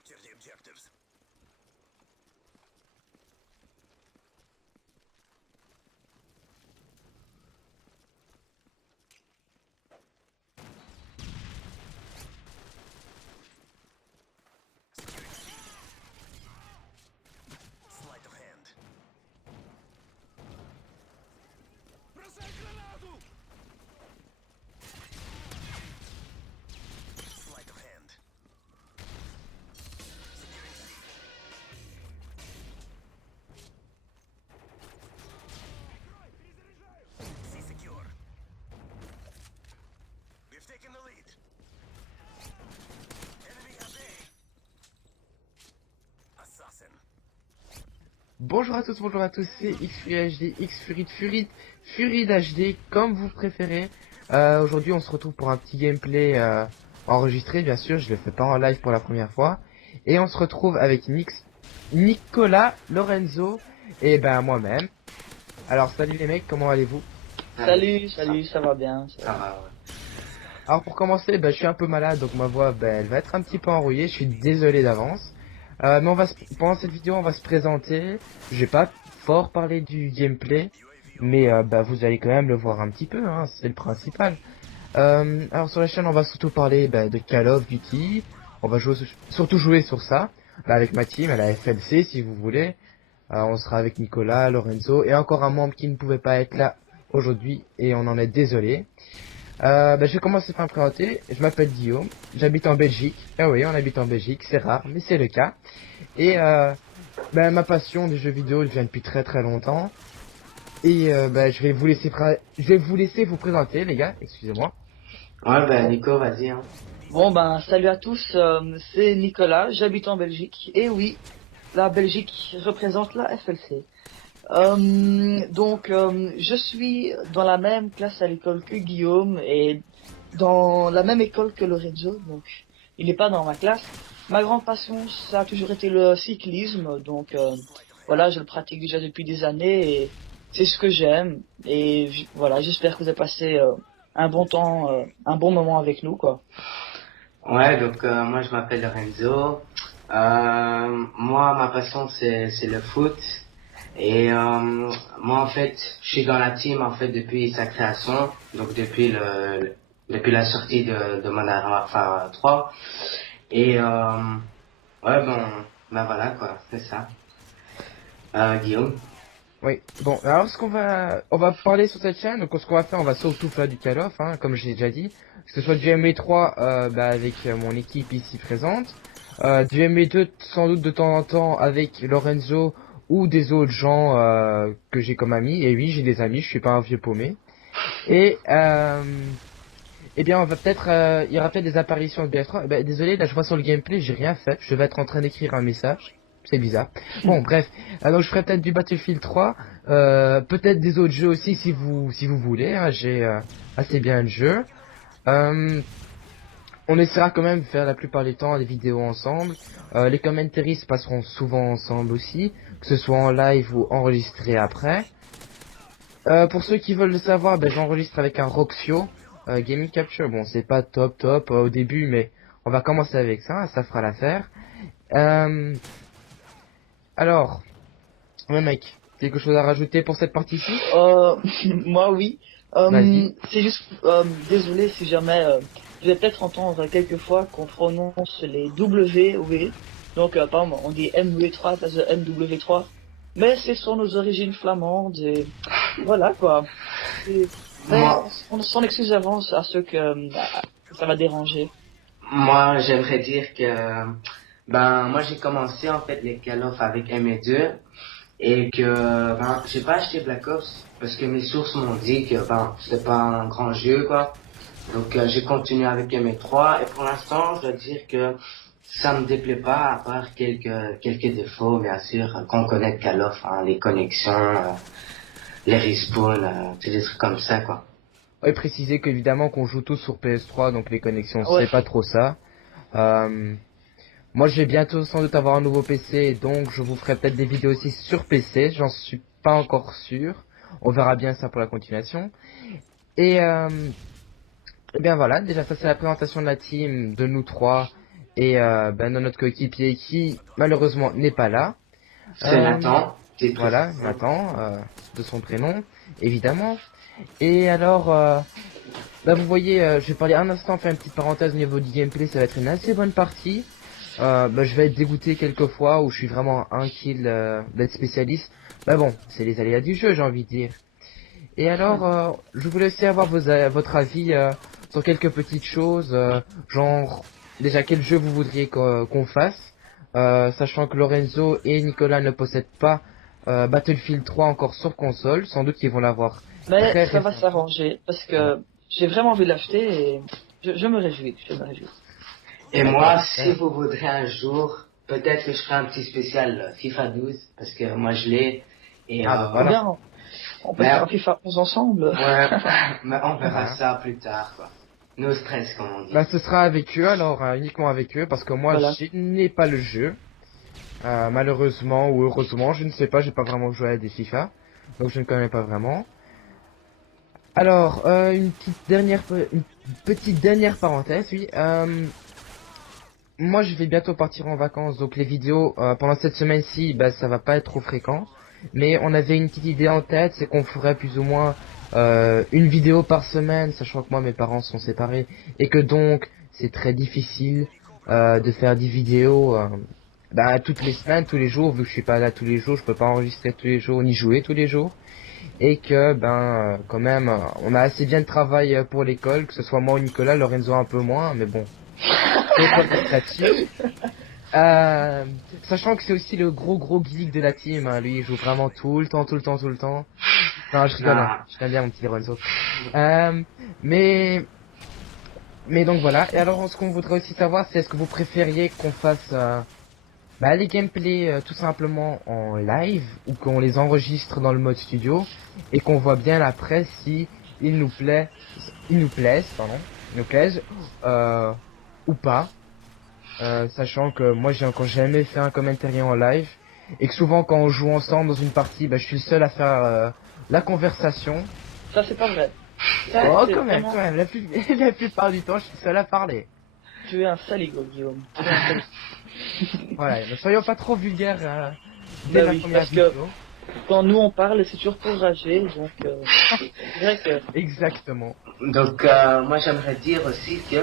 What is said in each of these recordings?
Capture the objectives. Sleight of hand. Бросай гранату! Sleight of hand. Securing C. Прикрой, перезаряжаю! C secure. We've taken the lead. Enemy has A. Assassin. Bonjour à tous, c'est XFury HD, Furid HD, comme vous préférez. Aujourd'hui, on se retrouve pour un petit gameplay enregistré, bien sûr, je le fais pas en live pour la première fois. Et on se retrouve avec Nicolas, Lorenzo et ben moi-même. Alors, salut les mecs, comment allez-vous? Salut, ça va bien. Ça va, ouais. Alors pour commencer, je suis un peu malade, donc ma voix, elle va être un petit peu enrouillée, je suis désolé d'avance. Mais pendant cette vidéo, on va se présenter. Je vais pas fort parler du gameplay, mais vous allez quand même le voir un petit peu, hein, c'est le principal. Alors sur la chaîne, on va surtout parler de Call of Duty. On va surtout jouer sur ça, avec ma team, à la FLC si vous voulez. On sera avec Nicolas, Lorenzo et encore un membre qui ne pouvait pas être là aujourd'hui et on en est désolé. Je vais commencer par me présenter. Je m'appelle Guillaume, j'habite en Belgique. Ah oui, on habite en Belgique, c'est rare, mais c'est le cas. Et ma passion des jeux vidéo vient depuis très très longtemps. Et je vais vous laisser vous présenter, les gars. Excusez-moi. Ouais, Nico, vas-y. Hein. Bon salut à tous, c'est Nicolas, j'habite en Belgique. Et oui, la Belgique représente la FLC. Je suis dans la même classe à l'école que Guillaume et dans la même école que Lorenzo, donc il n'est pas dans ma classe. Ma grande passion, ça a toujours été le cyclisme, donc voilà, je le pratique déjà depuis des années et c'est ce que j'aime. Et voilà, j'espère que vous avez passé un bon temps, un bon moment avec nous, quoi. Ouais, donc moi je m'appelle Lorenzo. Moi, ma passion c'est le foot. Et moi en fait, je suis dans la team en fait depuis sa création, donc depuis la sortie de Modern Warfare 3. Et voilà quoi, c'est ça. Guillaume. Oui. Bon, alors on va parler sur cette chaîne. Donc ce qu'on va faire, on va surtout faire du Call of, hein, comme j'ai déjà dit, que ce soit du MW3 avec mon équipe ici présente, du MW2 sans doute de temps en temps avec Lorenzo ou des autres gens que j'ai comme amis. Et oui, j'ai des amis, je suis pas un vieux paumé. Et on va peut-être, il y aura peut-être des apparitions de BF3. Désolé, là je vois sur le gameplay, j'ai rien fait. Je vais être en train d'écrire un message. C'est bizarre. Bon, bref. Alors je ferai peut-être du Battlefield 3, peut-être des autres jeux aussi si vous voulez. Hein, j'ai assez bien le jeu. On essaiera quand même de faire la plupart du temps des vidéos ensemble. Les commentaries se passeront souvent ensemble aussi, que ce soit en live ou enregistré après. Pour ceux qui veulent le savoir, j'enregistre avec un Roxio Gaming Capture. Bon, c'est pas top au début, mais on va commencer avec ça fera l'affaire. Alors, ouais mec, quelque chose à rajouter pour cette partie-ci? Moi oui. Vas-y. C'est juste, désolé si jamais, vous allez peut-être entendre quelques fois qu'on prononce les W, oui. Donc, par exemple, on dit MW3 à la place de MW3. Mais c'est sur nos origines flamandes et voilà quoi. Mais on s'en excuse d'avance à ceux que ça va déranger. Moi, j'aimerais dire que moi j'ai commencé en fait les Call of avec ME2 et que j'ai pas acheté Black Ops parce que mes sources m'ont dit que c'est pas un grand jeu quoi. Donc j'ai continué avec ME3 et pour l'instant, je dois dire que ça me déplaît pas à part quelques défauts bien sûr qu'on connaît de Call of, hein, les connexions, les respawns, des trucs comme ça quoi. Ouais, préciser qu'évidemment qu'on joue tous sur PS3, donc les connexions, Ouais. c'est pas trop ça. Moi, je vais bientôt sans doute avoir un nouveau PC, donc je vous ferai peut-être des vidéos aussi sur PC. J'en suis pas encore sûr. On verra bien ça pour la continuation. Et bien voilà, déjà ça c'est la présentation de la team, de nous trois et notre coéquipier qui malheureusement n'est pas là. C'est Nathan. T'es Voilà, précis. Nathan, de son prénom, évidemment. Et alors, vous voyez, je vais parler un instant, faire une petite parenthèse au niveau du gameplay, ça va être une assez bonne partie. Je vais être dégoûté quelques fois où je suis vraiment un kill d'être spécialiste. Bon, c'est les aléas du jeu, j'ai envie de dire. Et alors, je voulais aussi avoir votre avis sur quelques petites choses, genre déjà quel jeu vous voudriez qu'on fasse, sachant que Lorenzo et Nicolas ne possèdent pas Battlefield 3 encore sur console, sans doute qu'ils vont l'avoir Mais très ça va récemment. s'arranger parce que j'ai vraiment envie de l'acheter et je me réjouis, je me réjouis. Et D'accord. moi, si vous voudrez un jour, peut-être que je ferai un petit spécial FIFA 12, parce que moi je l'ai. Et Voilà. Bien, on peut Mais- faire un FIFA 11 ensemble. ouais, mais on verra Voilà. ça plus tard, quoi. No stress, comme on dit. Ce sera avec eux alors, uniquement avec eux, parce que moi Voilà. je n'ai pas le jeu. Malheureusement ou heureusement, je ne sais pas, j'ai pas vraiment joué à des FIFA, donc je ne connais pas vraiment. Alors, une petite dernière parenthèse, oui. Moi, je vais bientôt partir en vacances, donc les vidéos pendant cette semaine-ci, ça va pas être trop fréquent. Mais on avait une petite idée en tête, c'est qu'on ferait plus ou moins une vidéo par semaine, sachant que moi, mes parents sont séparés et que donc c'est très difficile de faire des vidéos toutes les semaines, tous les jours, vu que je suis pas là tous les jours, je peux pas enregistrer tous les jours ni jouer tous les jours. Et que quand même on a assez bien de travail pour l'école, que ce soit moi ou Nicolas, Lorenzo un peu moins, mais bon, c'est autre chose là-dessus. Sachant que c'est aussi le gros geek de la team, hein. Lui il joue vraiment tout le temps. Non, je rigole, hein. Je t'aime bien mon petit Lorenzo. Mais donc voilà. Et alors ce qu'on voudrait aussi savoir, c'est est-ce que vous préfériez qu'on fasse les gameplays tout simplement en live ou qu'on les enregistre dans le mode studio et qu'on voit bien après si ils nous plaisent ou pas. Sachant que moi j'ai encore jamais fait un commentary en live et que souvent quand on joue ensemble dans une partie, je suis le seul à faire la conversation. Ça, c'est pas vrai. Ça, Oh c'est quand même, vraiment- la plupart du temps je suis le seul à parler. Tu es un saligo, Guillaume. Tu es un saligo. Voilà, ne soyons pas trop vulgaires Bah dès la oui, première parce que- vidéo. Quand nous on parle, c'est toujours pour rager, donc c'est vrai que Exactement. Donc, moi j'aimerais dire aussi que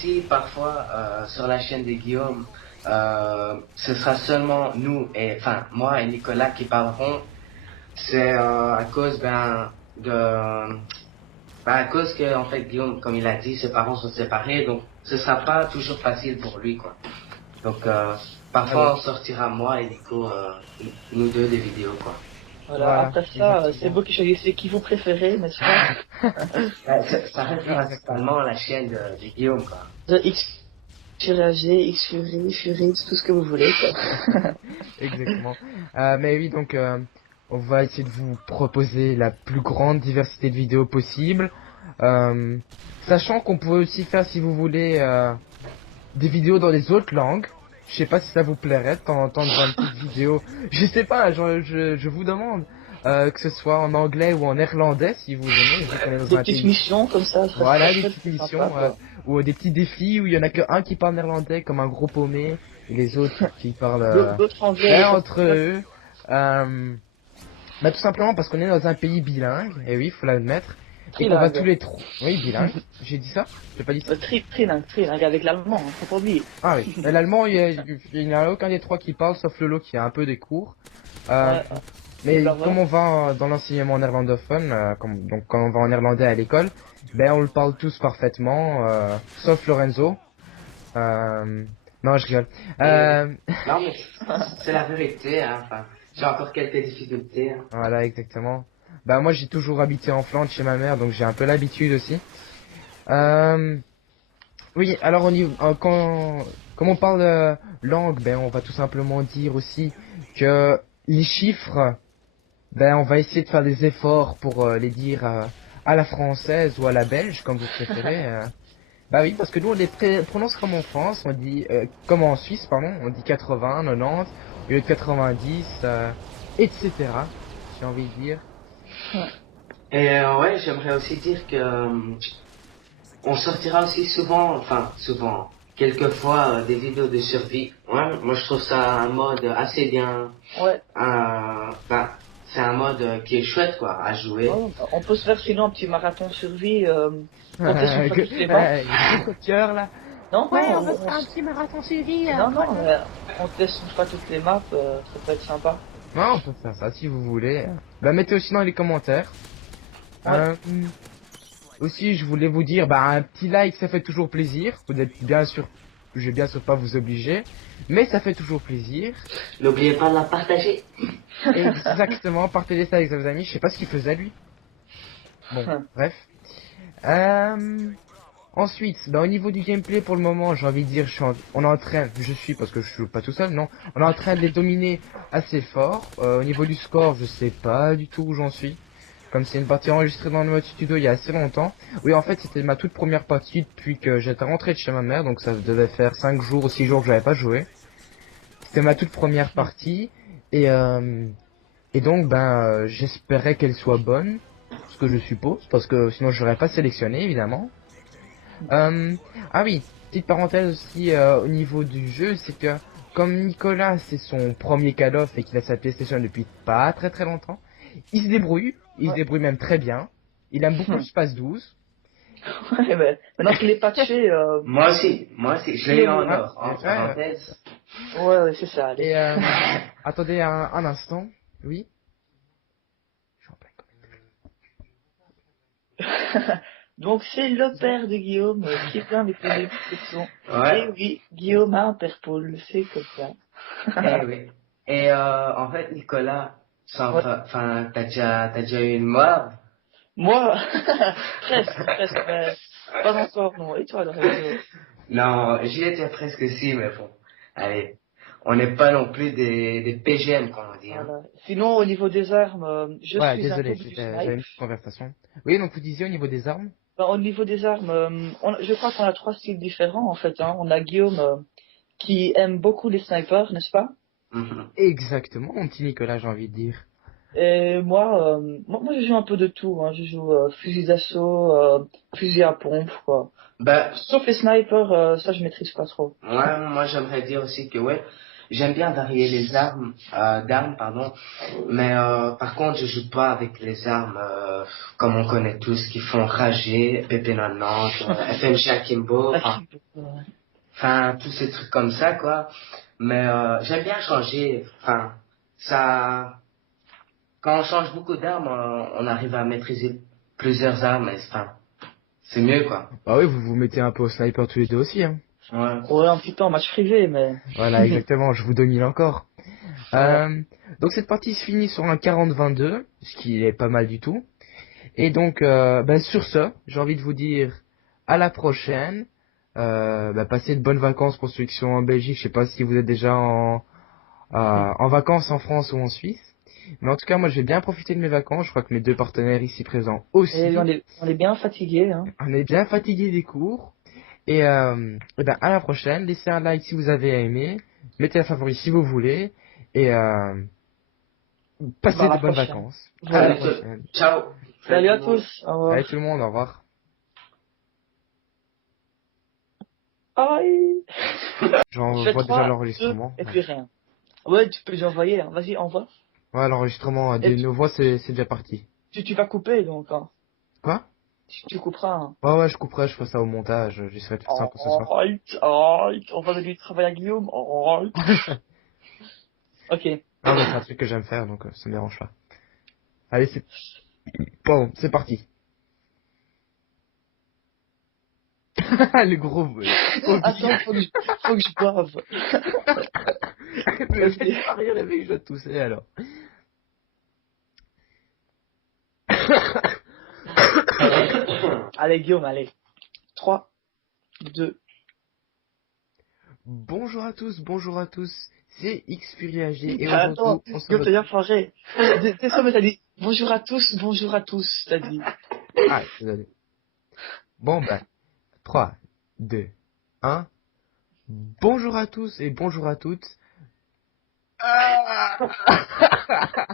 si parfois sur la chaîne de Guillaume, ce sera seulement nous et enfin moi et Nicolas qui parleront, c'est à cause à cause que en fait Guillaume, comme il a dit, ses parents sont séparés, donc ce sera pas toujours facile pour lui, quoi. Donc parfois on sortira moi et Nico, nous deux des vidéos, quoi. voilà, après ça, exactement. c'est vous qui choisissez qui vous préférez, n'est-ce pas? Ça reste principalement la chaîne de Guillaume, quoi. De X Furagé, X Fury, Fury, tout ce que vous voulez, quoi. Exactement. Mais oui, donc on va essayer de vous proposer la plus grande diversité de vidéos possible. Sachant qu'on peut aussi faire, si vous voulez, des vidéos dans les autres langues. Je sais pas si ça vous plairait de temps en temps de voir une petite vidéo. Je sais pas, je vous demande. Que ce soit en anglais ou en néerlandais, si vous aimez. Vu qu'on est dans Des un petites pays- missions comme ça. serait Voilà, très, des très petites sympa, missions, quoi. ou des petits défis où il y en a que un qui parle néerlandais comme un gros paumé, et les autres qui parlent D'autres anglais. entre eux. Tout simplement parce qu'on est dans un pays bilingue, et oui, faut l'admettre. Et qu'on va Trilingue. tous les trois. Oui, bilingue. J'ai dit ça? J'ai pas dit ça? Trilingue avec l'allemand, hein, faut pas oublier. Ah oui. Mais l'allemand, il n'y en a aucun des trois qui parle, sauf Lolo qui a un peu des cours. Ouais. Mais bah, voilà. comme on va dans l'enseignement néerlandophone, donc quand on va en néerlandais à l'école, on le parle tous parfaitement, sauf Lorenzo. Non, je rigole. Non, mais c'est la vérité, hein. Enfin, j'ai encore quelques difficultés, hein. Voilà, exactement. Moi, j'ai toujours habité en Flandre chez ma mère, donc j'ai un peu l'habitude aussi. Oui, alors comme on parle langue, on va tout simplement dire aussi que les chiffres, on va essayer de faire des efforts pour les dire à la française ou à la belge, comme vous préférez. Oui, parce que nous on les prononce comme en France, on dit comme en Suisse, pardon, on dit 80, 90, au lieu de 90, etc. J'ai envie de dire. Et j'aimerais aussi dire que on sortira aussi souvent, quelquefois des vidéos de survie. Ouais, moi je trouve ça un mode assez bien. Ouais. C'est un mode qui est chouette quoi à jouer. Ouais, on peut se faire sinon un petit marathon survie. On teste une fois toutes les maps. Le cœur là. Non, Ouais, non, on va se faire un petit marathon suivi. non, non, on teste une fois toutes les maps, ça peut être sympa. Non, on peut faire ça si vous voulez. Bah mettez aussi dans les commentaires. Ouais. Aussi, je voulais vous dire, bah un petit like, ça fait toujours plaisir. Vous êtes bien sûr, je vais bien sûr pas vous obliger, mais ça fait toujours plaisir. N'oubliez pas de la partager. Exactement, partagez ça avec vos amis. Je sais pas ce qu'il faisait lui. Bon, bref. Ensuite, bah, au niveau du gameplay, pour le moment, j'ai envie de dire, on est en train, parce que je joue pas tout seul, non, on est en train de les dominer assez fort. Au niveau du score, je sais pas du tout où j'en suis. Comme c'est une partie enregistrée dans le mode studio il y a assez longtemps. Oui, en fait, c'était ma toute première partie depuis que j'étais rentré de chez ma mère, donc ça devait faire 5 jours ou 6 jours que j'avais pas joué. C'était ma toute première partie, et donc, j'espérais qu'elle soit bonne, ce que je suppose, parce que sinon je l'aurais pas sélectionné, évidemment. Ah oui, petite parenthèse aussi au niveau du jeu, c'est que comme Nicolas c'est son premier Call of et qu'il a sa PlayStation depuis pas très très longtemps, il se débrouille même très bien. Il aime beaucoup le Space 12. Ouais, mais maintenant qu'il est patché, Moi aussi, je l'ai eu en or, en parenthèse. ouais, c'est ça, allez. Et attendez un instant, oui. Je suis en plein Donc c'est le père de Guillaume qui vient avec les questions. Ouais. Et oui, Guillaume a un père Paul, c'est comme ça. Eh oui. Et en fait, Nicolas, Ouais. t'as déjà eu une mort? Moi, presque, mais pas encore, non. Et toi, Lorenzo? Non, j'y étais presque si, mais bon. Allez, on n'est pas non plus des PGM, comme on dit. Hein. Voilà. Sinon, au niveau des armes, je Ouais, suis désolé, un peu du j'avais snipe. une petite conversation. Oui, donc vous disiez au niveau des armes. Ben, au niveau des armes, je crois qu'on a 3 styles différents, en fait. Hein. On a Guillaume qui aime beaucoup les snipers, n'est-ce pas? Mhm. Exactement, mon petit Nicolas, j'ai envie de dire. Et moi, je joue un peu de tout. Hein. Je joue fusil d'assaut, fusil à pompe, quoi. Ben, Sauf les snipers, ça je maîtrise pas trop. ouais, moi j'aimerais dire aussi que ouais, j'aime bien varier les d'armes, pardon. Mais par contre, je joue pas avec les armes comme on connaît tous qui font rager, PP90, FMG Akimbo, enfin tous ces trucs comme ça quoi. Mais j'aime bien changer. Enfin, ça, quand on change beaucoup d'armes, on arrive à maîtriser plusieurs armes. Enfin, c'est mieux quoi. Bah oui, vous vous mettez un peu au sniper tous les deux aussi, hein. Ouais. Ouais, un petit peu en match privé, mais... Voilà, exactement, je vous domine encore. Voilà. Donc cette partie se finit sur un 40-22, ce qui est pas mal du tout. Et donc, sur ce, j'ai envie de vous dire à la prochaine. Passez de bonnes vacances pour ceux qui sont en Belgique. Je sais pas si vous êtes déjà en vacances en France ou en Suisse. Mais en tout cas, moi, je vais bien profiter de mes vacances. Je crois que mes deux partenaires ici présents aussi. Et on est bien fatigué, hein. On est bien fatigués des cours. Et à la prochaine. Laissez un like si vous avez aimé. Mettez un favori si vous voulez. Et passez Bah, à la de bonnes prochaine. vacances. Voilà. À la prochaine. Ciao. Salut à tous. Au revoir. Allez tout le monde, au revoir. Aïe. J'en Fais vois 3, déjà l'enregistrement. 2, et puis rien. Ouais, tu peux les envoyer, hein. Vas-y, envoie. Ouais, l'enregistrement de Et tu- nos voix, c'est déjà parti. Tu vas couper, donc, hein. Quoi? Tu couperas, hein. Ouais, je couperai, je ferai ça au montage. J'essaierai de faire ça un peu ce soir. Alright, on va donner du travail à Guillaume. Alright. Ok. Ah, mais c'est un truc que j'aime faire, donc ça me dérange pas. Allez, c'est... Bon, c'est parti. Le gros... Attends, faut que je boive. Mais faites pas rire, les mecs, je dois tousser, alors. Allez, Guillaume, allez. 3, 2. Bonjour à tous, c'est XFuriAG et Attends, aujourd'hui, on se Guillaume, t'as retrouve... bien foiré. C'est ça, mais t'as dit bonjour à tous, t'as dit. Ah, désolé. Bon, 3, 2, 1... Bonjour à tous et bonjour à toutes.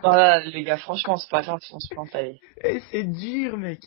Voilà, les gars, franchement, c'est pas grave si on se plante, allez. Et c'est dur, mec.